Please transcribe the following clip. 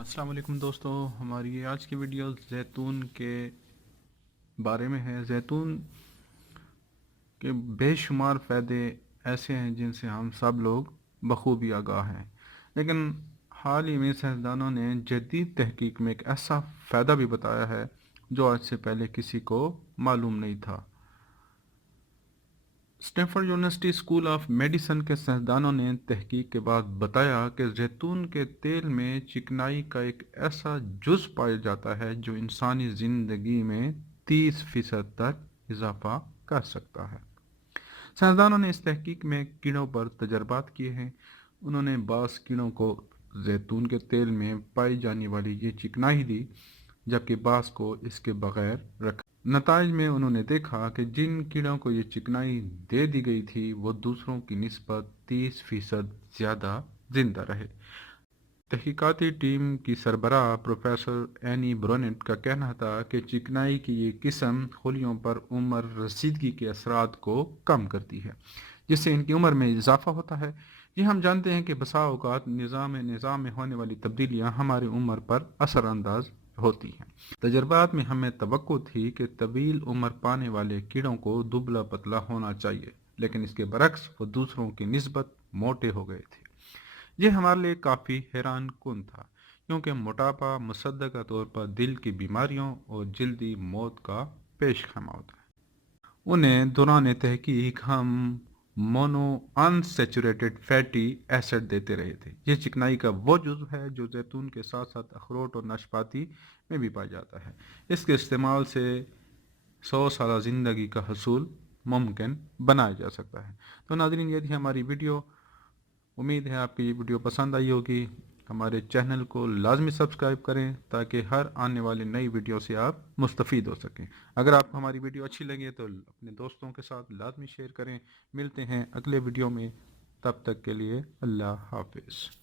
السلام علیکم دوستو، ہماری آج کی ویڈیو زیتون کے بارے میں ہے۔ زیتون کے بے شمار فائدے ایسے ہیں جن سے ہم سب لوگ بخوبی آگاہ ہیں، لیکن حال ہی میں سائنسدانوں نے جدید تحقیق میں ایک ایسا فائدہ بھی بتایا ہے جو آج سے پہلے کسی کو معلوم نہیں تھا۔ Stanford university school of medicine کے سائنسدانوں نے تحقیق کے بعد بتایا کہ زیتون کے تیل میں چکنائی کا ایک ایسا جز پایا جاتا ہے جو انسانی زندگی میں 30% تک اضافہ کر سکتا ہے۔ سائنسدانوں نے اس تحقیق میں کیڑوں پر تجربات کیے ہیں۔ انہوں نے بعض کیڑوں کو زیتون کے تیل میں پائی جانے والی یہ چکنائی دی، جبکہ بعض کو اس کے بغیر رکھا۔ نتائج میں انہوں نے دیکھا کہ جن کیڑوں کو یہ چکنائی دے دی گئی تھی وہ دوسروں کی نسبت 30% زیادہ زندہ رہے۔ تحقیقاتی ٹیم کی سربراہ پروفیسر اینی برونٹ کا کہنا تھا کہ چکنائی کی یہ قسم خلیوں پر عمر رسیدگی کے اثرات کو کم کرتی ہے، جس سے ان کی عمر میں اضافہ ہوتا ہے۔ یہ ہم جانتے ہیں کہ بسا اوقات نظام میں ہونے والی تبدیلیاں ہماری عمر پر اثر انداز ہوتی ہیں۔ تجربات میں ہمیں توقع تھی کہ طویل عمر پانے والے کیڑوں کو دبلا پتلا ہونا چاہیے، لیکن اس کے برعکس وہ دوسروں کی نسبت موٹے ہو گئے تھے۔ یہ ہمارے لیے کافی حیران کن تھا، کیونکہ موٹاپا مصدقہ طور پر دل کی بیماریوں اور جلدی موت کا پیش خیمہ ہوتا ہے۔ انہیں دوران تحقیق ہم مونو انسیچوریٹڈ فیٹی ایسڈ دیتے رہے تھے۔ یہ چکنائی کا وہ جزو ہے جو زیتون کے ساتھ ساتھ اخروٹ اور ناشپاتی میں بھی پایا جاتا ہے۔ اس کے استعمال سے 100 سالہ زندگی کا حصول ممکن بنایا جا سکتا ہے۔ تو ناظرین، یہ تھی ہماری ویڈیو۔ امید ہے آپ کی یہ ویڈیو پسند آئی ہوگی۔ ہمارے چینل کو لازمی سبسکرائب کریں تاکہ ہر آنے والی نئی ویڈیو سے آپ مستفید ہو سکیں۔ اگر آپ کو ہماری ویڈیو اچھی لگے تو اپنے دوستوں کے ساتھ لازمی شیئر کریں۔ ملتے ہیں اگلے ویڈیو میں، تب تک کے لیے اللہ حافظ۔